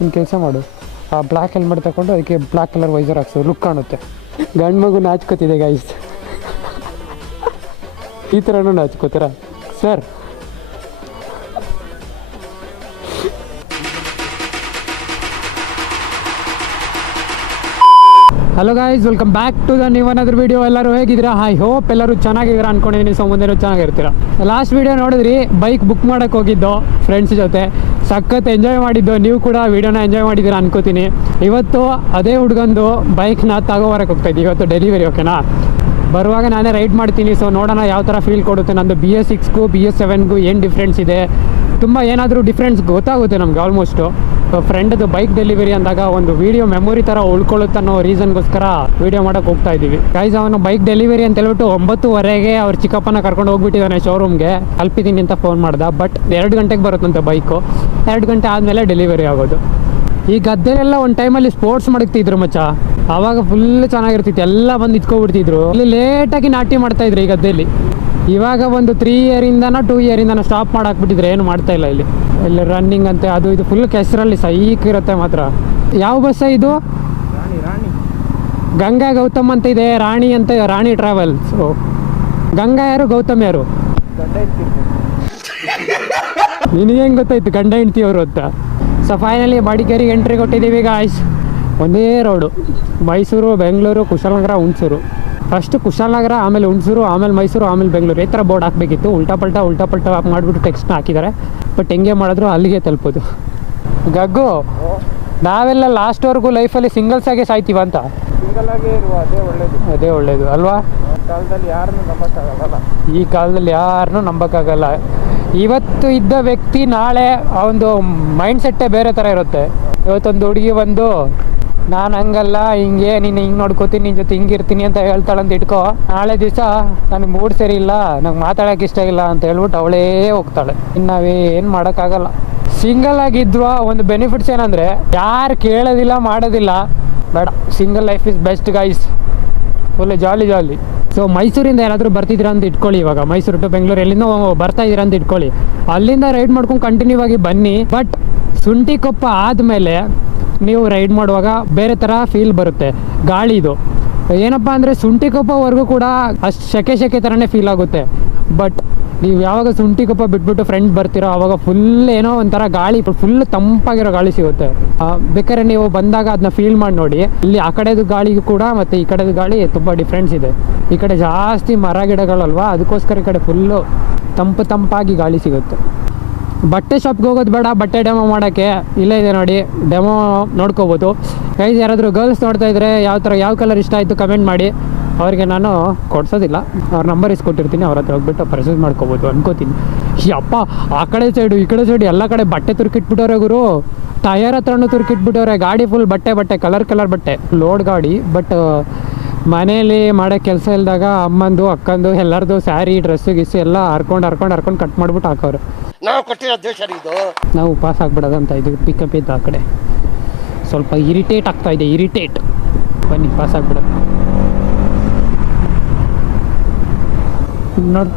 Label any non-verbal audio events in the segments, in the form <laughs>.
ಒಂದು ಕೆಲಸ ಮಾಡು. ಆ ಬ್ಲ್ಯಾಕ್ ಹೆಲ್ಮೆಟ್ ತಗೊಂಡು ಅದಕ್ಕೆ ಬ್ಲ್ಯಾಕ್ ಕಲರ್ ವೈಸರ್ ಹಾಕ್ಸು. ಲುಕ್ ಕಾಣುತ್ತೆ. ಗಂಡು ಮಗು ನಾಚ್ಕೋತಿದೆ ಗಾಯ್ಸ್ ಈ ಥರನೂ ನಾಚ್ಕೋತೀರಾ? Sir hello guys welcome back to the ನೀವು ಅನದರ್ ವೀಡಿಯೋ ಎಲ್ಲರೂ ಹೇಗಿದ್ದೀರಾ? ಐ ಹೋಪ್ ಎಲ್ಲರೂ ಚೆನ್ನಾಗಿದ್ದೀರಾ ಅನ್ಕೊಂಡಿದ್ದೀನಿ. ಸೊ ಮುಂದೆ ಚೆನ್ನಾಗಿರ್ತೀರಾ? ಲಾಸ್ಟ್ ವೀಡಿಯೋ ನೋಡಿದ್ರಿ ಬೈಕ್ ಬುಕ್ ಮಾಡಕ್ಕೆ ಹೋಗಿದ್ದು ಫ್ರೆಂಡ್ಸ್ ಜೊತೆ. ಸಖತ್ ಎಂಜಾಯ್ ಮಾಡಿದ್ದು. ನೀವು ಕೂಡ ವೀಡಿಯೋನ ಎಂಜಾಯ್ ಮಾಡಿದ್ದೀರಾ ಅನ್ಕೋತೀನಿ. ಇವತ್ತು ಅದೇ ಹುಡ್ಗಂದು ಬೈಕ್ನ ತಗೋಬರಕ್ಕೆ ಹೋಗ್ತಾ ಇದ್ದೀವಿ ಇವತ್ತು ಡೆಲಿವರಿ ಓಕೆನಾ ಬರುವಾಗ ನಾನೇ ರೈಡ್ ಮಾಡ್ತೀನಿ. ಸೊ ನೋಡೋಣ ಯಾವ ಥರ ಫೀಲ್ ಕೊಡುತ್ತೆ. ನಂದು ಬಿ ಎಸ್ ಸಿಕ್ಸ್ಗೂ ಬಿ ಎಸ್ ಸೆವೆನ್ಗೂ ಏನು ಡಿಫ್ರೆನ್ಸ್ ಇದೆ? ತುಂಬ ಏನಾದರೂ ಡಿಫ್ರೆನ್ಸ್ ಗೊತ್ತಾಗುತ್ತೆ ನಮ್ಗೆ ಆಲ್ಮೋಸ್ಟು ಫ್ರೆಂಡ್ದು ಬೈಕ್ ಡೆಲಿವರಿ ಅಂದಾಗ ಒಂದು ವೀಡಿಯೋ ಮೆಮೊರಿ ಥರ ಉಳ್ಕೊಳ್ಳುತ್ತೆ ಅನ್ನೋ ರೀಸನ್ಗೋಸ್ಕರ ವೀಡಿಯೋ ಮಾಡೋಕೆ ಹೋಗ್ತಾ ಇದ್ದೀವಿ. ಗೈಸ್ ಅವನು ಬೈಕ್ ಡೆಲಿವರಿ ಅಂತ ಹೇಳ್ಬಿಟ್ಟು ಒಂಬತ್ತುವರೆಗೆ ಅವ್ರ ಚಿಕ್ಕಪ್ಪನ ಕರ್ಕೊಂಡು ಹೋಗ್ಬಿಟ್ಟಿದ್ದಾನೆ ಶೋರೂಮ್ಗೆ ತಲುಪಿದ್ದೀನಿ ಅಂತ ಫೋನ್ ಮಾಡ್ದ ಬಟ್ ಎರಡು ಗಂಟೆಗೆ ಬರುತ್ತಂತೆ ಬೈಕು ಎರಡು ಗಂಟೆ ಆದಮೇಲೆ ಡೆಲಿವರಿ ಆಗೋದು. ಈ ಗದ್ದೆಲೆಲ್ಲ ಒಂದು ಟೈಮಲ್ಲಿ ಸ್ಪೋರ್ಟ್ಸ್ ಮಾಡ್ತಿದ್ರು ಮಚ್ಚ. ಅವಾಗ ಫುಲ್ ಚೆನ್ನಾಗಿರ್ತಿತ್ತು. ಎಲ್ಲ ಬಂದು ಇಟ್ಕೊಬಿಡ್ತಿದ್ರು ಅಲ್ಲಿ ಲೇಟಾಗಿ ನಾಟಿ ಮಾಡ್ತಾ ಇದ್ರು ಈ ಗದ್ದೆಯಲ್ಲಿ ಇವಾಗ ಒಂದು ತ್ರೀ ಇಯರಿಂದನೋ ಟೂ ಇಯರಿಂದನೋ ಸ್ಟಾಪ್ ಮಾಡಾಕ್ಬಿಟ್ಟಿದ್ರೆ ಏನು ಮಾಡ್ತಾ ಇಲ್ಲ ಇಲ್ಲಿ. ಇಲ್ಲಿ ರನ್ನಿಂಗ್ ಅಂತೆ ಅದು ಇದು ಫುಲ್ ಕೆಸರಲ್ಲಿ ಸೈಕ್ ಇರುತ್ತೆ ಮಾತ್ರ. ಯಾವ ಬಸ್ಸ ಇದು? ಗಂಗಾ ಗೌತಮ್ ಅಂತ ಇದೆ ರಾಣಿ ಅಂತ ರಾಣಿ ಟ್ರಾವೆಲ್ಸ್ ಗಂಗಾ ಯಾರು ಗೌತಮ್ ಯಾರು? ನಿನಗೆ ಹೆಂಗೆ ಗೊತ್ತಾಯ್ತು ಗಂಡ ಹೆಂಡತಿ ಅವರು ಅಂತ? ಸೊ ಫೈನಲಿ ಮಡಿಕೇರಿಗೆ ಎಂಟ್ರಿ ಕೊಟ್ಟಿದ್ದೀವಿ ಗಾಯ್ಸ್ ಒಂದೇ ರೋಡು ಮೈಸೂರು ಬೆಂಗಳೂರು ಕುಶಾಲನಗರ ಹುಣಸೂರು. ಫಸ್ಟ್ ಕುಶಾಲನಗರ ಆಮೇಲೆ ಹುಣಸೂರು ಆಮೇಲೆ ಮೈಸೂರು ಆಮೇಲೆ ಬೆಂಗಳೂರು. ಈ ಥರ ಬೋರ್ಡ್ ಹಾಕಬೇಕಿತ್ತು. ಉಲ್ಟಾ ಪಲ್ಟಾ ಉಲ್ಟಾ ಪಲ್ಟಾ ಮಾಡಿಬಿಟ್ಟು ಟೆಕ್ಸ್ಟ್ನ ಹಾಕಿದ್ದಾರೆ. ಬಟ್ ಹೆಂಗೆ ಮಾಡಿದ್ರು ಅಲ್ಲಿಗೆ ತಲುಪೋದು. ಗಗ್ಗು ನಾವೆಲ್ಲ ಲಾಸ್ಟ್ವರೆಗೂ ಲೈಫಲ್ಲಿ ಸಿಂಗಲ್ಸ್ ಆಗೇ ಸಾಯ್ತೀವ ಅಂತ? ಅದೇ ಒಳ್ಳೇದು. ಅಲ್ವಾ? ಕಾಲದಲ್ಲಿ ಯಾರನ್ನು ನಂಬಕ್ಕಾಗಲ್ಲ. ಈ ಕಾಲದಲ್ಲಿ ಯಾರನ್ನೂ ನಂಬಕ್ಕಾಗಲ್ಲ. ಇವತ್ತು ಇದ್ದ ವ್ಯಕ್ತಿ ನಾಳೆ ಅವನದು ಮೈಂಡ್ ಸೆಟ್ಟೇ ಬೇರೆ ಥರ ಇರುತ್ತೆ. ಇವತ್ತೊಂದು ಹುಡುಗಿ ಬಂದು ನಾನು ಹಂಗಲ್ಲ, ಹಿಂಗೆ, ನೀನು ಹಿಂಗೆ ನೋಡ್ಕೋತೀನಿ ನಿನ್ನ ಜೊತೆ ಹಿಂಗಿರ್ತೀನಿ ಅಂತ ಹೇಳ್ತಾಳಂತ ಇಟ್ಕೋ. ನಾಳೆ ದಿವಸ ನನಗೆ ಮೂಡ್ ಸರಿ ಇಲ್ಲ, ನಂಗೆ ಮಾತಾಡೋಕೆ ಇಷ್ಟ ಇಲ್ಲ ಅಂತ ಹೇಳ್ಬಿಟ್ಟು ಅವಳೇ ಹೋಗ್ತಾಳೆ. ಇನ್ನು ನಾವೇನು ಮಾಡೋಕ್ಕಾಗಲ್ಲ. ಸಿಂಗಲ್ ಆಗಿದ್ವ, ಒಂದು ಬೆನಿಫಿಟ್ಸ್ ಏನಂದರೆ, ಯಾರು ಕೇಳೋದಿಲ್ಲ, ಮಾಡೋದಿಲ್ಲ. ಬೇಡ single life is best guys ಒಳ್ಳೆ ಜಾಲಿ ಜಾಲಿ ಸೊ ಮೈಸೂರಿಂದ ಏನಾದರೂ ಬರ್ತಿದ್ದೀರಾ ಅಂತ ಇಟ್ಕೊಳ್ಳಿ ಇವಾಗ. ಮೈಸೂರು ಟು ಬೆಂಗಳೂರು ಎಲ್ಲಿಂದ ಬರ್ತಾ ಇದ್ದೀರಾ ಅಂತ ಇಟ್ಕೊಳ್ಳಿ. ಅಲ್ಲಿಂದ ರೈಡ್ ಮಾಡ್ಕೊಂಡು ಕಂಟಿನ್ಯೂ ಆಗಿ ಬನ್ನಿ. ಬಟ್ ಶುಂಠಿಕೊಪ್ಪ ಆದಮೇಲೆ ನೀವು ರೈಡ್ ಮಾಡುವಾಗ ಬೇರೆ ಥರ ಫೀಲ್ ಬರುತ್ತೆ. ಗಾಳಿದು. ಏನಪ್ಪ ಅಂದರೆ ಶುಂಠಿಕೊಪ್ಪವರೆಗೂ ಕೂಡ ಅಷ್ಟು ಶೆಕೆ ಶೆಕೆ ಥರನೇ ಫೀಲ್ ಆಗುತ್ತೆ. ಬಟ್ ನೀವು ಯಾವಾಗ ಶುಂಠಿಕೊಪ್ಪ ಬಿಟ್ಬಿಟ್ಟು ಫ್ರೆಂಡ್ ಬರ್ತೀರೋ ಆವಾಗ ಫುಲ್ ಏನೋ ಒಂಥರ ಗಾಳಿ ಫುಲ್ ತಂಪಾಗಿರೋ ಗಾಳಿ ಸಿಗುತ್ತೆ. ಬೇಕಾದ್ರೆ ನೀವು ಬಂದಾಗ ಅದನ್ನ ಫೀಲ್ ಮಾಡಿ ನೋಡಿ. ಇಲ್ಲಿ ಆ ಕಡೆದು ಗಾಳಿಗೂ ಕೂಡ ಮತ್ತು ಈ ಕಡೆದು ಗಾಳಿ ತುಂಬ ಡಿಫ್ರೆನ್ಸ್ ಇದೆ. ಈ ಕಡೆ ಜಾಸ್ತಿ ಮರ ಗಿಡಗಳಲ್ವಾ, ಅದಕ್ಕೋಸ್ಕರ ಈ ಕಡೆ ಫುಲ್ಲು ತಂಪು ತಂಪಾಗಿ ಗಾಳಿ ಸಿಗುತ್ತೆ. ಬಟ್ಟೆ ಶಾಪ್ಗೆ ಹೋಗೋದು ಬೇಡ, ಬಟ್ಟೆ ಡೆಮೋ ಮಾಡೋಕ್ಕೆ ಇಲ್ಲೇ ಇದೆ ನೋಡಿ ಡೆಮೋ ನೋಡ್ಕೋಬೋದು. ಗೈಸ್ ಯಾರಾದರೂ ಗರ್ಲ್ಸ್ ನೋಡ್ತಾ ಇದ್ರೆ ಯಾವ ಥರ ಯಾವ ಕಲರ್ ಇಷ್ಟ ಆಯಿತು ಕಮೆಂಟ್ ಮಾಡಿ. ಅವರಿಗೆ ನಾನು ಕೊಡ್ಸೋದಿಲ್ಲ. ಅವ್ರ ನಂಬರ್ ಇಸ್ಕೊಟ್ಟಿರ್ತೀನಿ, ಅವ್ರ ಹತ್ರ ಹೋಗ್ಬಿಟ್ಟು ಪರ್ಚೇಸ್ ಮಾಡ್ಕೋಬೋದು ಅನ್ಕೋತೀನಿ. ಅಪ್ಪ, ಆ ಕಡೆ ಸೈಡು ಈ ಕಡೆ ಸೈಡು ಎಲ್ಲ ಕಡೆ ಬಟ್ಟೆ ತುರ್ಕಿಟ್ಬಿಟ್ಟವ್ರೆ ಗುರು. ಟಯರ್ ಹತ್ರನೂ ತುರ್ಕಿಟ್ಬಿಟ್ಟವ್ರೆ, ಗಾಡಿ ಫುಲ್ ಬಟ್ಟೆ ಬಟ್ಟೆ ಕಲರ್ ಕಲರ್ ಬಟ್ಟೆ. ಲೋಡ್ ಗಾಡಿ ಬಟ್ ಮನೇಲಿ ಮಾಡೋ ಕೆಲಸ ಇಲ್ದಾಗ ಅಮ್ಮಂದು, ಅಕ್ಕಂದು, ಎಲ್ಲರದು ಸ್ಯಾರಿ ಡ್ರೆಸ್ಸು ಗಿಸ್ಸು ಎಲ್ಲ ಹರ್ಕೊಂಡು ಹರ್ಕೊಂಡು ಹರ್ಕೊಂಡು ಕಟ್ ಮಾಡ್ಬಿಟ್ಟು ಹಾಕೋರು ನಾವು ಕೊಟ್ಟಿರೋ ದೇಶ ಇದು. ನಾವು ಪಾಸ್ ಆಗ್ಬಿಡೋದಂತ ಇದು ಪಿಕಪ್ ಇದ್ದು ಆ ಕಡೆ. ಸ್ವಲ್ಪ ಇರಿಟೇಟ್ ಆಗ್ತಾ ಇದೆ ಇರಿಟೇಟ್ ಬನ್ನಿ ಪಾಸ್ ಆಗ್ಬಿಡೋದು ನೋಡಿ,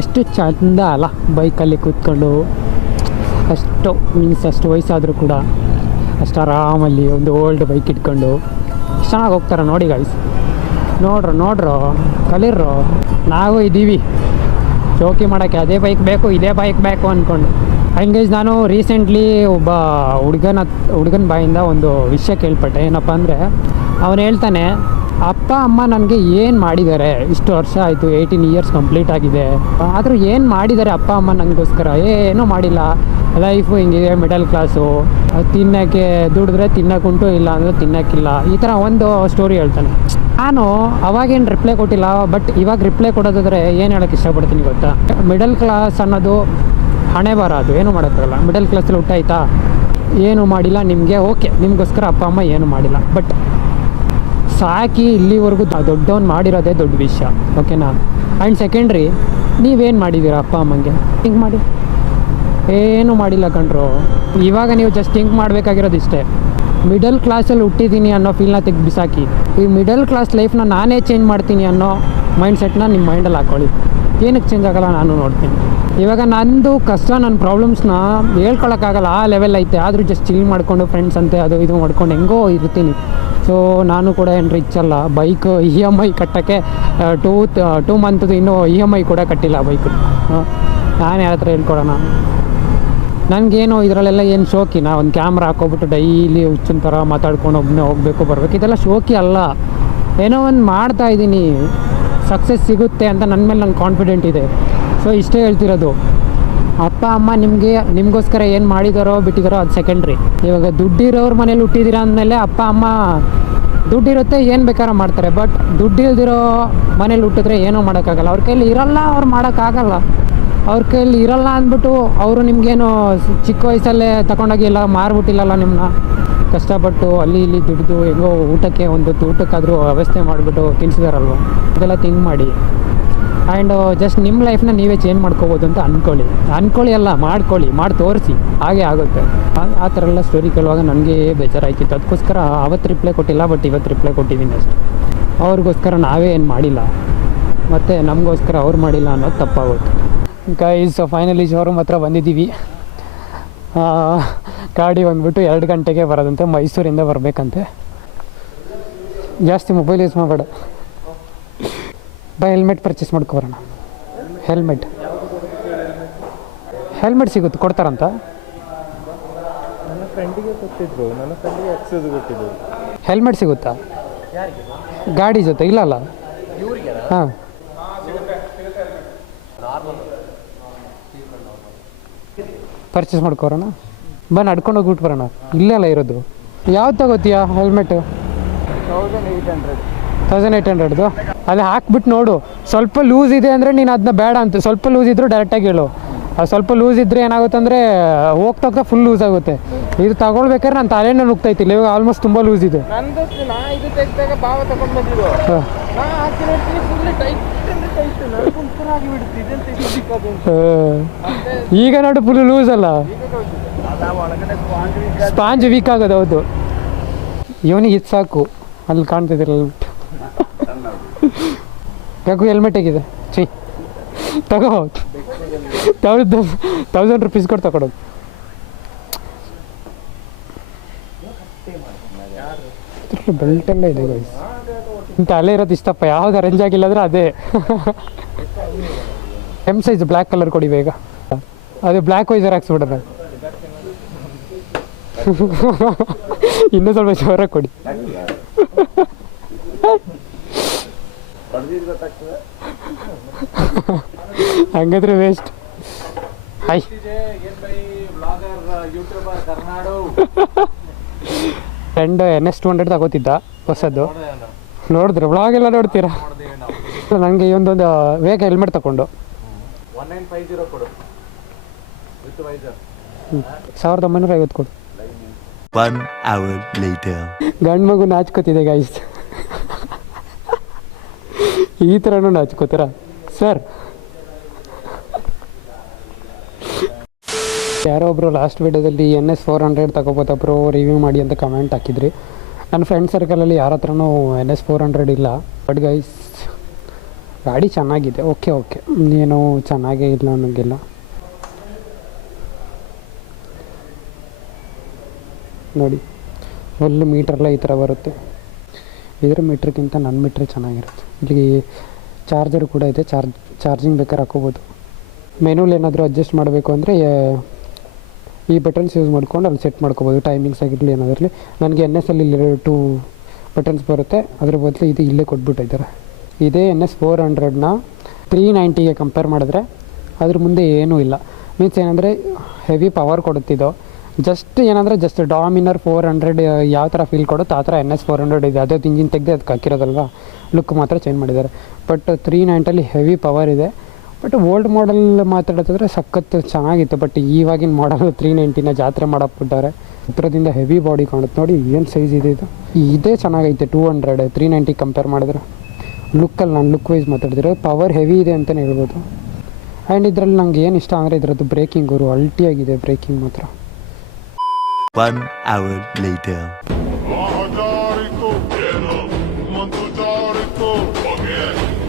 ಎಷ್ಟು ಚಂದ ಅಲ್ಲ ಬೈಕಲ್ಲಿ ಕೂತ್ಕೊಂಡು. ಅಷ್ಟು ಮೀನ್ಸ್ ಅಷ್ಟು ವಯಸ್ಸಾದರೂ ಕೂಡ ಅಷ್ಟು ಆರಾಮಲ್ಲಿ ಒಂದು ಓಲ್ಡ್ ಬೈಕ್ ಇಟ್ಕೊಂಡು. ಚೆನ್ನಾಗಿ ಹೋಗ್ತಾರೆ ನೋಡಿ ಗಾಯ್ಸ್ ನೋಡ್ರು ನೋಡ್ರು, ಕಲೀರ್ರು. ನಾವು ಇದ್ದೀವಿ ಶೋಕಿ ಮಾಡೋಕ್ಕೆ ಅದೇ ಬೈಕ್ ಬೇಕು, ಇದೇ ಬೈಕ್ ಬೇಕು ಅಂದ್ಕೊಂಡು ಹಂಗೇಜ್ ನಾನು ರೀಸೆಂಟ್ಲಿ ಒಬ್ಬ ಹುಡುಗನ ಹುಡುಗನ ಬಾಯಿಂದ ಒಂದು ವಿಷಯ ಕೇಳ್ಪಟ್ಟೆ. ಏನಪ್ಪ ಅಂದರೆ, ಅವನು ಹೇಳ್ತಾನೆ ಅಪ್ಪ, ಅಮ್ಮ ನನಗೆ ಏನು ಮಾಡಿದ್ದಾರೆ? ಇಷ್ಟು ವರ್ಷ ಆಯಿತು ಏಯ್ಟೀನ್ ಇಯರ್ಸ್ ಕಂಪ್ಲೀಟ್ ಆಗಿದೆ. ಆದರೂ ಏನು ಮಾಡಿದ್ದಾರೆ ಅಪ್ಪ, ಅಮ್ಮ ನನಗೋಸ್ಕರ? ಏನೂ ಮಾಡಿಲ್ಲ. ಲೈಫು ಹಿಂಗಿದೆ ಮಿಡಲ್ ಕ್ಲಾಸು ತಿನ್ನೋಕ್ಕೆ ದುಡಿದ್ರೆ ತಿನ್ನೋಕ್ಕುಂಟು ಇಲ್ಲ ಅಂದರೆ ತಿನ್ನೋಕ್ಕಿಲ್ಲ. ಈ ಥರ ಒಂದು ಸ್ಟೋರಿ ಹೇಳ್ತಾನೆ. ನಾನು ಅವಾಗೇನು ರಿಪ್ಲೈ ಕೊಟ್ಟಿಲ್ಲ ಬಟ್ ಇವಾಗ ರಿಪ್ಲೈ ಕೊಡೋದಾದ್ರೆ ಏನು ಹೇಳಕ್ಕೆ ಇಷ್ಟಪಡ್ತೀನಿ ಗೊತ್ತಾ? ಮಿಡಲ್ ಕ್ಲಾಸ್ ಅನ್ನೋದು ಹಣೆ ಬರ ಅದು. ಏನು ಮಾಡೋಕ್ಕಾಗಲ್ಲ. ಮಿಡಲ್ ಕ್ಲಾಸಲ್ಲಿ ಊಟ ಏನು ಮಾಡಿಲ್ಲ. ನಿಮಗೆ ಓಕೆ ನಿಮಗೋಸ್ಕರ ಅಪ್ಪ, ಅಮ್ಮ ಏನು ಮಾಡಿಲ್ಲ. ಬಟ್ ಸಾಕಿ ಇಲ್ಲಿವರೆಗೂ ದೊಡ್ಡವನು ಮಾಡಿರೋದೇ ದೊಡ್ಡ ವಿಷಯ, ಓಕೆನಾ? ಆ್ಯಂಡ್ ಸೆಕೆಂಡ್ರಿ ನೀವೇನು ಮಾಡಿದ್ದೀರಾ ಅಪ್ಪ ಅಮ್ಮಂಗೆ? ಥಿಂಕ್ ಮಾಡಿ. ಏನು ಮಾಡಿಲ್ಲ ಕಣ್ರು. ಇವಾಗ ನೀವು ಜಸ್ಟ್ ಥಿಂಕ್ ಮಾಡಬೇಕಾಗಿರೋದು ಇಷ್ಟೇ. ಮಿಡಲ್ ಕ್ಲಾಸಲ್ಲಿ ಹುಟ್ಟಿದ್ದೀನಿ ಅನ್ನೋ ಫೀಲ್ನ ತೆಗೆದು ಬಿಸಾಕಿ. ಈ ಮಿಡಲ್ ಕ್ಲಾಸ್ ಲೈಫ್ನ ನಾನೇ ಚೇಂಜ್ ಮಾಡ್ತೀನಿ ಅನ್ನೋ ಮೈಂಡ್ ಸೆಟ್ನ ನಿಮ್ಮ ಮೈಂಡಲ್ಲಿ ಹಾಕ್ಕೊಳ್ಳಿ ಏನಕ್ಕೆ ಚೇಂಜ್ ಆಗೋಲ್ಲ ನಾನು ನೋಡ್ತೀನಿ. ಇವಾಗ ನಂದು ಕಷ್ಟ ನನ್ನ ಪ್ರಾಬ್ಲಮ್ಸ್ನ ಹೇಳ್ಕೊಳಕ್ಕಾಗಲ್ಲ. ಆ ಲೆವೆಲ್ ಐತೆ. ಆದರೂ ಜಸ್ಟ್ ಚಿಲ್ ಮಾಡಿಕೊಂಡು ಫ್ರೆಂಡ್ಸ್ ಅಂತೆ, ಅದು ಇದು ಮಾಡ್ಕೊಂಡು ಹೆಂಗೋ ಇರ್ತೀನಿ. ಸೊ ನಾನು ಕೂಡ ಏನು ರಿಚ್ ಅಲ್ಲ ಬೈಕ್ ಇ ಎಂ ಐ ಕಟ್ಟೋಕ್ಕೆ ಟೂ ಟೂ ಮಂತ್ದು ಇನ್ನೂ ಇ ಎಂ ಐ ಕೂಡ ಕಟ್ಟಿಲ್ಲ ಬೈಕ್ ನಾನು ಯಾರ ಹತ್ರ ಹೇಳ್ಕೊಡೋಣ? ನನಗೇನು ಇದರಲ್ಲೆಲ್ಲ ಏನು ಶೋಕಿನ? ಒಂದು ಕ್ಯಾಮ್ರಾ ಹಾಕೋಬಿಟ್ಟು ಡೈಲಿ ಹುಚ್ಚಿನ ಥರ ಮಾತಾಡ್ಕೊಂಡು ಒಬ್ಬನೇ ಹೋಗಬೇಕು, ಬರಬೇಕು. ಇದೆಲ್ಲ ಶೋಕಿ ಅಲ್ಲ. ಏನೋ ಒಂದು ಮಾಡ್ತಾ ಇದ್ದೀನಿ. ಸಕ್ಸಸ್ ಸಿಗುತ್ತೆ ಅಂತ ನನ್ನ ಮೇಲೆ ನಂಗೆ ಕಾನ್ಫಿಡೆಂಟ್ ಇದೆ. ಸೊ ಇಷ್ಟೇ ಹೇಳ್ತಿರೋದು. ಅಪ್ಪ, ಅಮ್ಮ ನಿಮಗೆ, ನಿಮಗೋಸ್ಕರ ಏನು ಮಾಡಿದಾರೋ ಬಿಟ್ಟಿದಾರೋ ಅದು ಸೆಕೆಂಡ್ರಿ ಇವಾಗ ದುಡ್ಡಿರೋರ ಮನೇಲಿ ಹುಟ್ಟಿದ್ದೀರಾ ಅಂದಮೇಲೆ ಅಪ್ಪ, ಅಮ್ಮ ದುಡ್ಡಿರುತ್ತೆ, ಏನು ಬೇಕಾರ ಮಾಡ್ತಾರೆ. ಬಟ್ ದುಡ್ಡಿಲ್ದಿರೋ ಮನೇಲಿ ಹುಟ್ಟಿದ್ರೆ ಏನೂ ಮಾಡೋಕ್ಕಾಗಲ್ಲ. ಅವ್ರ ಕೈಲಿ ಇರಲ್ಲ, ಅವ್ರು ಮಾಡೋಕ್ಕಾಗಲ್ಲ. ಅವ್ರ ಕೈಲಿ ಇರಲ್ಲ ಅಂದ್ಬಿಟ್ಟು ಅವರು ನಿಮಗೇನು ಚಿಕ್ಕ ವಯಸ್ಸಲ್ಲೇ ತಗೊಂಡೋಗಿ ಎಲ್ಲ ಮಾರ್ಬಿಟ್ಟಿಲ್ಲಲ್ಲ ನಿಮ್ಮನ್ನ ಕಷ್ಟಪಟ್ಟು ಅಲ್ಲಿ ಇಲ್ಲಿ ದುಡ್ದು, ಹೆಂಗೋ ಊಟಕ್ಕೆ ಒಂದು ಊಟಕ್ಕಾದರೂ ವ್ಯವಸ್ಥೆ ಮಾಡಿಬಿಟ್ಟು ತಿನ್ಸಿದಾರಲ್ವ? ಇದೆಲ್ಲ ಥಿಂಕ್ ಮಾಡಿ. ಆ್ಯಂಡ್ ಜಸ್ಟ್ ನಿಮ್ಮ ಲೈಫ್ನ ನೀವೇ ಚೇಂಜ್ ಮಾಡ್ಕೋಬೋದು ಅಂತ ಅಂದ್ಕೊಳ್ಳಿ ಅಂದ್ಕೊಳ್ಳಿ ಅಲ್ಲ, ಮಾಡ್ಕೊಳ್ಳಿ, ಮಾಡಿ ತೋರಿಸಿ. ಹಾಗೆ ಆಗುತ್ತೆ. ಆ- ಥರ ಎಲ್ಲ ಸ್ಟೋರಿ ಕೇಳುವಾಗ ನನಗೆ ಬೇಜಾರಾಯ್ತಿತ್ತು. ಅದಕ್ಕೋಸ್ಕರ ಅವತ್ತು ರಿಪ್ಲೈ ಕೊಟ್ಟಿಲ್ಲ ಬಟ್ ಇವತ್ತು ರಿಪ್ಲೈ ಕೊಟ್ಟಿದ್ದೀನಿ ಅಷ್ಟು. ಅವ್ರಿಗೋಸ್ಕರ ನಾವೇ ಏನು ಮಾಡಿಲ್ಲ. ಮತ್ತು ನಮಗೋಸ್ಕರ ಅವ್ರು ಮಾಡಿಲ್ಲ ಅನ್ನೋದು ತಪ್ಪಾಗುತ್ತೆ. ಗೈಸ್ ಫೈನಲಿ ಶೋರೂಮ್ ಹತ್ರ ಬಂದಿದ್ದೀವಿ. ಗಾಡಿ ಬಂದ್ಬಿಟ್ಟು ಎರಡು ಗಂಟೆಗೆ ಬರೋದಂತೆ. ಮೈಸೂರಿಂದ ಬರಬೇಕಂತೆ. ಜಾಸ್ತಿ ಮೊಬೈಲ್ ಯೂಸ್ ಮಾಡಬೇಡ. ಬೈ ಹೆಲ್ಮೆಟ್ ಪರ್ಚೇಸ್ ಮಾಡ್ಕೊಬರೋಣ. ಹೆಲ್ಮೆಟ್. ಹೆಲ್ಮೆಟ್ ಸಿಗುತ್ತೆ ಕೊಡ್ತಾರಂತ? ನನ್ನ ಫ್ರೆಂಡಿಗೆ ಕೊಟ್ಟಿದ್ರು ನನ್ನ ಫ್ರೆಂಡಿಗೆ ಎಕ್ಸದು ಕೊಟ್ಟಿದ್ರು. ಹೆಲ್ಮೆಟ್ ಸಿಗುತ್ತಾ? ಗಾಡಿ ಜೊತೆ ಇಲ್ಲ ಅಲ್ಲ? ಹಾಂ. ಪರ್ಚೇಸ್ ಮಾಡ್ಕೊರೋಣ ಬಾ ನಡ್ಕೊಂಡು ಹೋಗಿ ಬರೋಣ. ಇಲ್ಲೇ ಅಲ್ಲ ಇರೋದು. ಯಾವ್ದು ತಗೋತೀಯಾ helmet? Thousand eight hundred thousand eight hundred ಅಲ್ಲಿ ಹಾಕ್ಬಿಟ್ಟು ನೋಡು ಸ್ವಲ್ಪ ಲೂಸ್ ಇದೆ ಅಂದರೆ ನೀನು ಅದನ್ನ ಬೇಡ ಅಂತ. ಸ್ವಲ್ಪ ಲೂಸ್ ಇದ್ದರೂ ಡೈರೆಕ್ಟಾಗಿ ಹೇಳು. ಅದು ಸ್ವಲ್ಪ ಲೂಸ್ ಇದ್ದರೆ ಏನಾಗುತ್ತೆ ಅಂದರೆ ಹೋಗ್ತಾ ಹೋಗ್ತಾ ಫುಲ್ ಲೂಸ್ ಆಗುತ್ತೆ. ಇದು ತಗೊಳ್ಬೇಕಾದ್ರೆ ನಾನು ತಲೆನೇ ನುಗ್ತೈತಿಲ್ಲ ಇವಾಗ ಆಲ್ಮೋಸ್ಟ್ ತುಂಬ ಲೂಸ್ ಇದೆ. ಈಗ ನೋಡು ಫುಲ್ ಲೂಸ್ ಅಲ್ಲ. ಸ್ಪಾಂಜ್ ವೀಕ್ ಆಗೋದು ಹೌದು. ಇವನಿಗೆ ಇದು ಸಾಕು. ಅಲ್ಲಿ ಕಾಣ್ತಿದ್ದಿರಲ್ಲ. ಯಾಕೋ ಹೆಲ್ಮೆಟ್ ಹೇಗಿದೆ? ಚಿ ತಗೋ. ತೌಸಂಡ್ ತೌಸಂಡ್ ರುಪೀಸ್ ಕೊಟ್ಟು ತಗೊಡೋದು ಬೆಲ್ಟ್ ಎಲ್ಲ ಇದೆ ಇಂಥ ಅಲ್ಲೇ ಇರೋದು ಇಷ್ಟಪ್ಪ. ಯಾವ್ದು ಅರೇಂಜ್ ಆಗಿಲ್ಲ ಅಂದ್ರೆ ಅದೇ. ಎಂ ಸೈಜ್ ಬ್ಲ್ಯಾಕ್ ಕಲರ್ ಕೊಡಿ ಬೇಗ. ಅದೇ ಬ್ಲ್ಯಾಕ್ ವೈಸರ್ ಹಾಕ್ಸ್ಬಿಡೋದ ಇನ್ನೂ ಸ್ವಲ್ಪ ಜೋರಾಗಿ ಕೊಡಿ. ಹಂಗಾದ್ರೆ waste hi friend N S two hundred ತಗೋತಿದ್ದ ಹೊಸದ್ದು. ನೋಡಿದ್ರೆ ವ್ಲಾಗ್ ಎಲ್ಲ ನೋಡ್ತೀರಾ? ನನಗೆ ಈ ಒಂದೊಂದು ವೇಗ ಹೆಲ್ಮೆಟ್ ತಗೊಂಡು. ಸಾವಿರದ ಒಂಬೈನೂರ ಐವತ್ತು ಕೊಡು. ಗಂಡು ಮಗು ನಾಚ್ಕೋತಿದೆ ಗಾಯ್ಸ್ ಈ ಥರನೂ ನಾಚ್ಕೋತೀರ? ಸರ್. ಯಾರೋ ಒಬ್ಬರು ಲಾಸ್ಟ್ ವಿಡಿಯೋದಲ್ಲಿ ಎನ್ ಎಸ್ ಫೋರ್ ಹಂಡ್ರೆಡ್ ತಗೋಬೋದ ಬ್ರೋ ರಿವ್ಯೂ ಮಾಡಿ ಅಂತ ಕಮೆಂಟ್ ಹಾಕಿದ್ರಿ. ನನ್ನ ಫ್ರೆಂಡ್ ಸರ್ಕಲಲ್ಲಿ ಯಾರ ಹತ್ರನೂ ಎನ್ ಎಸ್ ಫೋರ್ ಹಂಡ್ರೆಡ್ ಇಲ್ಲ. ಬಟ್ ಗೈಸ್ ಗಾಡಿ ಚೆನ್ನಾಗಿದೆ. ಓಕೆ ಓಕೆ ಏನು ಚೆನ್ನಾಗೇ ಇಲ್ಲ ಅನ್ನೋಂಗಿಲ್ಲ. ನೋಡಿ ಫುಲ್ ಮೀಟ್ರೆಲ್ಲ ಈ ಥರ ಬರುತ್ತೆ. ಇದ್ರ ಮೀಟ್ರ್ಗಿಂತ ನನ್ನ ಮೀಟ್ರ್ ಚೆನ್ನಾಗಿರುತ್ತೆ. ಇಲ್ಲಿ ಚಾರ್ಜರ್ ಕೂಡ ಇದೆ. ಚಾರ್ಜ್, ಚಾರ್ಜಿಂಗ್ ಬೇಕಾದ್ರೆ ಹಾಕೋಬೋದು. ಮೆನುಲ್ ಏನಾದರೂ ಅಡ್ಜಸ್ಟ್ ಮಾಡಬೇಕು ಅಂದರೆ ಈ ಬಟನ್ಸ್ ಯೂಸ್ ಮಾಡ್ಕೊಂಡು ಅಲ್ಲಿ ಸೆಟ್ ಮಾಡ್ಕೋಬೋದು. ಟೈಮಿಂಗ್ಸ್ ಆಗಿರಲಿ ಏನಾದರಲ್ಲಿ ನನಗೆ ಎನ್ ಎಸ್ ಅಲ್ಲಿ ಟೂ ಬಟನ್ಸ್ ಬರುತ್ತೆ. ಅದ್ರ ಬದಲು ಇದು ಇಲ್ಲೇ ಕೊಟ್ಬಿಟ್ಟಿದ್ದಾರೆ. ಇದೇ ಎನ್ ಎಸ್ ಫೋರ್ ಹಂಡ್ರೆಡ್ನ ತ್ರೀ ನೈಂಟಿಗೆ ಕಂಪೇರ್ ಮಾಡಿದ್ರೆ ಅದ್ರ ಮುಂದೆ ಏನೂ ಇಲ್ಲ. ಮೀನ್ಸ್ ಏನಂದರೆ ಹೆವಿ ಪವರ್ ಕೊಡುತ್ತಿದ್ದೋ ಜಸ್ಟ್ ಏನಂದರೆ ಜಸ್ಟ್ ಡಾಮಿನರ್ ಫೋರ್ ಹಂಡ್ರೆಡ್ ಯಾವ ಥರ ಫೀಲ್ ಕೊಡುತ್ತೆ ಆ ಥರ ಎನ್ ಎಸ್ ಫೋರ್ ಹಂಡ್ರೆಡ್ ಇದೆ. ಅದೇ ಇಂಜಿನ್ ತೆಗೆದು ಅದಕ್ಕೆ ಹಾಕಿರೋದಲ್ವ? ಲುಕ್ ಮಾತ್ರ ಚೇಂಜ್ ಮಾಡಿದ್ದಾರೆ. ಬಟ್ ತ್ರೀ ನೈಂಟಲ್ಲಿ ಹೆವಿ ಪವರ್ ಇದೆ. ಬಟ್ ಓಲ್ಡ್ ಮಾಡೆಲ್ ಮಾತಾಡೋದಾದ್ರೆ ಸಖತ್ ಚೆನ್ನಾಗಿತ್ತು. ಬಟ್ ಇವಾಗಿನ ಮಾಡಲ್ ತ್ರೀ ನೈಂಟಿನ ಜಾತ್ರೆ ಮಾಡಕ್ಬಿಟ್ಟಾರೆ ಹತ್ರದಿಂದ ಹೆವಿ ಬಾಡಿ ಕಾಣುತ್ತೆ ನೋಡಿ, ಏನು ಸೈಜ್ ಇದೆ ಇದು. ಇದೇ ಚೆನ್ನಾಗೈತೆ two hundred three ninety compare ಮಾಡಿದ್ರೆ. ಲುಕ್ಕಲ್ಲಿ ನಾನು ಲುಕ್ ವೈಸ್ ಮಾತಾಡ್ತಿರೋ ಪವರ್ ಹೆವಿ ಇದೆ ಅಂತಲೇ ಹೇಳ್ಬೋದು. ಆ್ಯಂಡ್ ಇದರಲ್ಲಿ ನಂಗೆ ಏನು ಇಷ್ಟ ಅಂದರೆ ಇದರದ್ದು ಬ್ರೇಕಿಂಗ್ ಅವರು ಅಲ್ಟಿಯಾಗಿದೆ ಬ್ರೇಕಿಂಗ್ ಮಾತ್ರ. One hour later. ಮಹಜಾರಿತು ಏನು? ಮಂತು ಜಾರಿತು ಹೊಗೆ.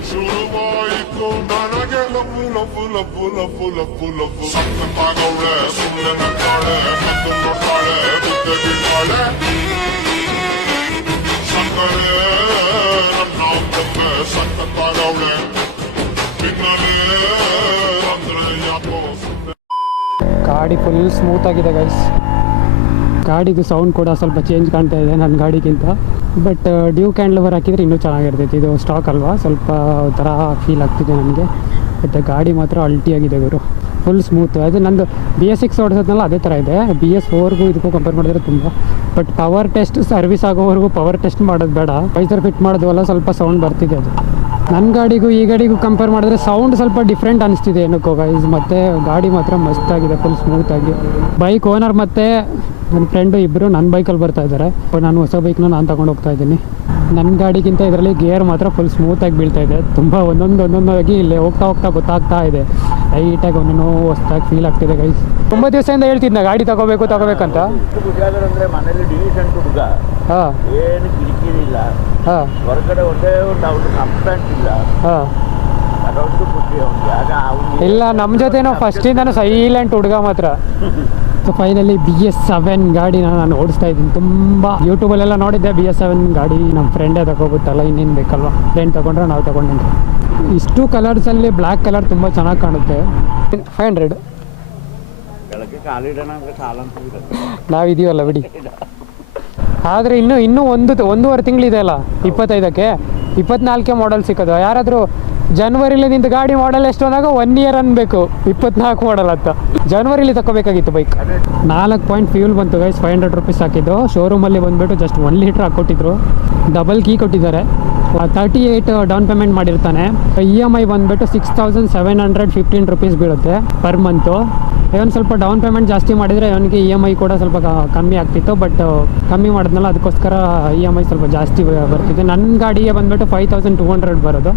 ಶುರುವಾಯಿತು ನನಗೆ ಲಫು ಲಫು full full full full full ಸಕ್ಕತ್ತಾಗವಳೆ ಸುಮ್ಮನೆ ನಗ್ತಾಳೆ ಮತ್ತು ನೋಡ್ತಾಳೆ ಬುದ್ಧಿ ಗಾಡಿ ಫುಲ್ ಸ್ಮೂತ್ ಆಗಿದೆ ಗೈಸ್ ಗಾಡಿದು ಸೌಂಡ್ ಕೂಡ ಸ್ವಲ್ಪ ಚೇಂಜ್ ಕಾಣ್ತಾ ಇದೆ ನನ್ನ ಗಾಡಿಗಿಂತ. ಬಟ್ ಡ್ಯೂ ಕ್ಯಾಂಡ್ಲವರ್ ಹಾಕಿದ್ರೆ ಇನ್ನೂ ಚೆನ್ನಾಗಿರ್ತೈತೆ. ಇದು ಸ್ಟಾಕ್ ಅಲ್ವಾ? ಸ್ವಲ್ಪ ಥರ ಫೀಲ್ ಆಗ್ತಿದೆ ನನಗೆ. ಮತ್ತು ಗಾಡಿ ಮಾತ್ರ ಅಲ್ಟಿಯಾಗಿದೆ ಗುರು. ಫುಲ್ ಸ್ಮೂತ್ ಅದು ನಂದು ಬಿ ಎಸ್ ಸಿಕ್ಸ್ ಓಡಿಸೋದ್ನಲ್ಲ ಅದೇ ಥರ ಇದೆ. ಬಿ ಎಸ್ ಫೋರ್ಗೂ ಇದಕ್ಕೂ ಕಂಪೇರ್ ಮಾಡಿದ್ರೆ ತುಂಬ ಬಟ್ ಪವರ್ ಟೆಸ್ಟ್ ಸರ್ವಿಸ್ ಆಗೋವರೆಗೂ ಪವರ್ ಟೆಸ್ಟ್ ಮಾಡೋದು ಬೇಡ. ವೈಸರ್ ಫಿಟ್ ಮಾಡೋದ್ವಲ್ಲ ಸ್ವಲ್ಪ ಸೌಂಡ್ ಬರ್ತಿದೆ ಅದು. ನನ್ನ ಗಾಡಿಗೂ ಈ ಗಾಡಿಗೂ ಕಂಪೇರ್ ಮಾಡಿದ್ರೆ ಸೌಂಡ್ ಸ್ವಲ್ಪ ಡಿಫ್ರೆಂಟ್ ಅನಿಸ್ತಿದೆ ಏನಕ್ಕೋ ಗೈಸ್ ಮತ್ತು ಗಾಡಿ ಮಾತ್ರ ಮಸ್ತಾಗಿದೆ ಫುಲ್ ಸ್ಮೂತಾಗಿ ಬೈಕ್ ಓನರ್ ಮತ್ತು ನನ್ನ ಫ್ರೆಂಡು ಇಬ್ಬರು ನನ್ನ ಬೈಕಲ್ಲಿ ಬರ್ತಾ ಇದ್ದಾರೆ. ನಾನು ಹೊಸ ಬೈಕ್ನ ನಾನು ತಗೊಂಡು ಹೋಗ್ತಾ ಇದ್ದೀನಿ. ನನ್ನ ಗಾಡಿಗಿಂತ ಇದರಲ್ಲಿ ಗೇರ್ ಮಾತ್ರ ಫುಲ್ ಸ್ಮೂತಾಗಿ ಬೀಳ್ತಾ ಇದೆ. ತುಂಬ ಒಂದೊಂದು ಒಂದೊಂದಾಗಿ ಇಲ್ಲಿ ಹೋಗ್ತಾ ಹೋಗ್ತಾ ಗೊತ್ತಾಗ್ತಾ ಇದೆ. ಲೈಟಾಗಿ ನೋವು ಹೊಸ್ದಾಗಿ ಫೀಲ್ ಆಗ್ತಿದೆ ಗೈಸ್ ತುಂಬ ದಿವಸದಿಂದ ಹೇಳ್ತಿದ್ದೆ ಗಾಡಿ ತಗೋಬೇಕು ತಗೋಬೇಕಂತ ಹಾಂ. ಏನು ಕಿರಿಕಿರಿ ಇಲ್ಲ. ಹಾಂ. ಹೊರಗಡೆ ಒಂದೇ ಒಂದು ಅವ್ನು ಕಂಪ್ಲೇಂಟ್ ಇಲ್ಲ. ಹಾಂ. ನಮ್ಮ ಜೊತೆನೂ ಫಸ್ಟಿಂದನೂ ಸೈಲೆಂಟ್ ಹುಡುಗ ಮಾತ್ರ. <laughs> So finally B S seven ಗಾಡಿನ ನಾನು ಓಡಿಸ್ತಾ ಇದ್ದೀನಿ. ತುಂಬ ಯೂಟ್ಯೂಬಲ್ಲೆಲ್ಲ ನೋಡಿದ್ದೆ ಬಿ ಎಸ್ ಸೆವೆನ್ ಗಾಡಿ ನಮ್ಮ ಫ್ರೆಂಡೇ ತಗೋಬಿಟ್ಟಲ್ಲ ಇನ್ನೇನು ಬೇಕಲ್ವ? ಫ್ರೆಂಡ್ ತೊಗೊಂಡ್ರೆ ನಾವು ತೊಗೊಂಡಿದ್ದೆ ಇಷ್ಟು ಕಲರ್ಸಲ್ಲಿ ಬ್ಲ್ಯಾಕ್ ಕಲರ್ ತುಂಬ ಚೆನ್ನಾಗಿ ಕಾಣುತ್ತೆ. ಫೈವ್ ಹಂಡ್ರೆಡ್ ನಾವಿದೀವಲ್ಲ ಬಿಡಿ. ಆದರೆ ಇನ್ನೂ ಇನ್ನೂ ಒಂದು ಒಂದೂವರೆ ತಿಂಗಳಿದೆ ಅಲ್ಲ ಇಪ್ಪತ್ತೈದಕ್ಕೆ? ಇಪ್ಪತ್ನಾಲ್ಕೇ ಮಾಡಲ್ ಸಿಕ್ಕೋದು ಯಾರಾದರೂ ಜನ್ವರಿಲಿ ನಿಂತು ಗಾಡಿ ಮಾಡಲ್ ಎಷ್ಟು ಅಂದಾಗ ಒನ್ ಇಯರ್ ಅನ್ಬೇಕು. ಇಪ್ಪತ್ನಾಲ್ಕು ಮಾಡಲ್ ಅಂತ. ಜನ್ವರಿಲಿ ತಕೋಬೇಕಾಗಿತ್ತು ಬೈಕ್ ನಾಲ್ಕು ಪಾಯಿಂಟ್ ಫ್ಯೂಲ್ ಬಂತು ಗೈಸ್ ಫೈವ್ ಹಂಡ್ರೆಡ್ ರುಪೀಸ್ ಹಾಕಿದ್ದು. ಶೋರೂಮಲ್ಲಿ ಬಂದ್ಬಿಟ್ಟು ಜಸ್ಟ್ ಒನ್ ಲೀಟ್ರ್ ಹಾಕ್ಕೊಟ್ಟಿದ್ರು ಡಬಲ್ ಕೀ ಕೊಟ್ಟಿದ್ದಾರೆ. ತರ್ಟಿ ಏಯ್ಟ್ ಡೌನ್ ಪೇಮೆಂಟ್ ಮಾಡಿರ್ತಾನೆ. ಇ ಎಂ ಐ ಬಂದುಬಿಟ್ಟು six thousand seven hundred fifteen rupees ಬೀಳುತ್ತೆ ಪರ್ ಮಂತು ಇವನು ಸ್ವಲ್ಪ ಡೌನ್ ಪೇಮೆಂಟ್ ಜಾಸ್ತಿ ಮಾಡಿದರೆ ಇವನಿಗೆ ಇ ಎಂ ಐ ಕೂಡ ಸ್ವಲ್ಪ ಕಮ್ಮಿ ಆಗ್ತಿತ್ತು ಬಟ್ ಕಮ್ಮಿ ಮಾಡಿದ್ನಲ್ಲ ಅದಕ್ಕೋಸ್ಕರ ಇ ಎಂ ಐ ಸ್ವಲ್ಪ ಜಾಸ್ತಿ ಬರ್ತಿದೆ ನನ್ನ ಗಾಡಿಗೆ ಬಂದುಬಿಟ್ಟು ಫೈವ್ ತೌಸಂಡ್ ಟೂ ಹಂಡ್ರೆಡ್ ಬರೋದು.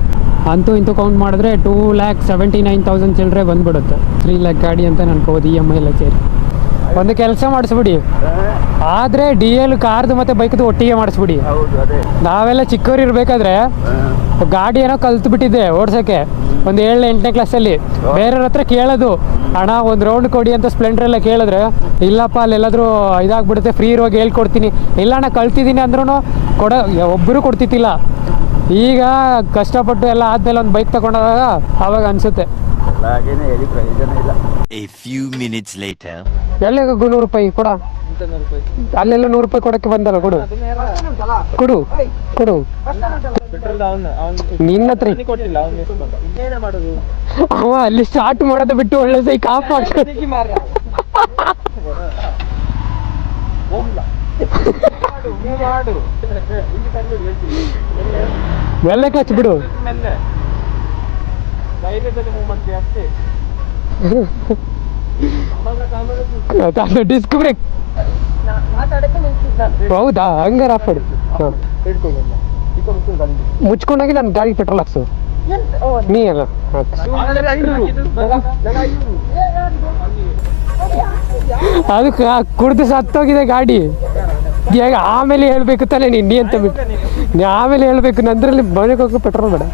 ಅಂತೂ ಇಂತೂ ಕೌಂಟ್ ಮಾಡಿದ್ರೆ two lakh seventy nine thousand ಚಿಲ್ಲರೆ ಬಂದ್ಬಿಡುತ್ತೆ. ತ್ರೀ ಲ್ಯಾಕ್ ಗಾಡಿ ಅಂತ ನನ್ಕೋಬೋದು ಇ ಎಂ ಐ ಎಲ್ಲ ಸೇರಿ. ಒಂದು ಕೆಲಸ ಮಾಡಿಸ್ಬಿಡಿ. ಆದರೆ ಡಿ ಎಲ್ ಕಾರ್ದು ಮತ್ತು ಬೈಕ್ದು ಒಟ್ಟಿಗೆ ಮಾಡಿಸ್ಬಿಡಿ. ನಾವೆಲ್ಲ ಚಿಕ್ಕವ್ರು ಇರಬೇಕಾದ್ರೆ ಗಾಡಿ ಏನೋ ಕಲ್ತು ಬಿಟ್ಟಿದ್ದೆ ಓಡ್ಸೋಕ್ಕೆ. ಒಂದು ಏಳನೇ ಎಂಟನೇ ಕ್ಲಾಸಲ್ಲಿ ಬೇರೆಯವ್ರ ಹತ್ರ ಕೇಳೋದು. ಅಣ್ಣ ಒಂದು ರೌಂಡ್ ಕೊಡಿ ಅಂತ ಸ್ಪ್ಲೆಂಡರ್ ಎಲ್ಲ ಕೇಳಿದ್ರೆ ಇಲ್ಲಪ್ಪ ಅಲ್ಲೆಲ್ಲಾದರೂ ಇದಾಗ್ಬಿಡುತ್ತೆ ಫ್ರೀ ಇರುವಾಗ ಹೇಳ್ಕೊಡ್ತೀನಿ. ಇಲ್ಲ ಅಣ್ಣ ಕಲ್ತಿದ್ದೀನಿ ಅಂದ್ರೂ ಕೊಡ ಒಬ್ಬರು ಕೊಡ್ತಿತ್ತಿಲ್ಲ ಈಗ ಕಷ್ಟಪಟ್ಟು ಎಲ್ಲ ಆದ್ಮೇಲೆ ಒಂದು ಬೈಕ್ ತಗೊಂಡಾಗ ಅವಾಗ ಅನಿಸುತ್ತೆ. ಎಲ್ಲ ಹಾಗೇನೆ ಹೇಳಿ ಪ್ರಯೋಜನ ಇಲ್ಲ. A few minutes later. ಎಲ್ಲಿ ನೂರು ರೂಪಾಯಿ ಕೊಡ. ಅಲ್ಲೆಲ್ಲ ನೂರು ರೂಪಾಯಿ ಕೊಡಕ್ಕೆ ಬಂದಲ್ಲ ಕೊಡು. ಕೊಡು. ಕೊಡು. ನಿನ್ನ ಹತ್ರ ಅವ ಅಲ್ಲಿ ಸ್ಟಾರ್ಟ್ ಮಾಡೋದು ಬಿಟ್ಟು ಒಳ್ಳೆ ಸೈ ಕಾಫ್ ಮಾಡ್ಕೊಂಡು ಮೆಲ್ಲೆ ಎಲ್ಲ ಕಚ್ ಬಿಡು ಡಿಸ್ಕ್ ಬ್ರೇಕ್ <laughs> ಹೌದಾ? ಹಂಗಾರ ಆಫ್ ಮಾಡಿ. ಹಾಂ. ಮುಚ್ಕೊಂಡೋಗಿ ನಾನು ಗಾಡಿ ಪೆಟ್ರೋಲ್ ಹಾಕ್ಸು. ನೀ ಅಲ್ಲ. ಹಾಕ್ಸು ಅದು ಕುಡ್ದು ಸತ್ತೋಗಿದೆ ಗಾಡಿ. ಈಗ ಆಮೇಲೆ ಹೇಳ್ಬೇಕು ತಾನೇ ನೀನು ನೀ ಅಂತ ಬಿಟ್ಟು. ನೀ ಆಮೇಲೆ ಹೇಳ್ಬೇಕು ನಂದ್ರಲ್ಲಿ ಮನೆಗೆ ಹೋಗೋ ಪೆಟ್ರೋಲ್ ಬೇಡ.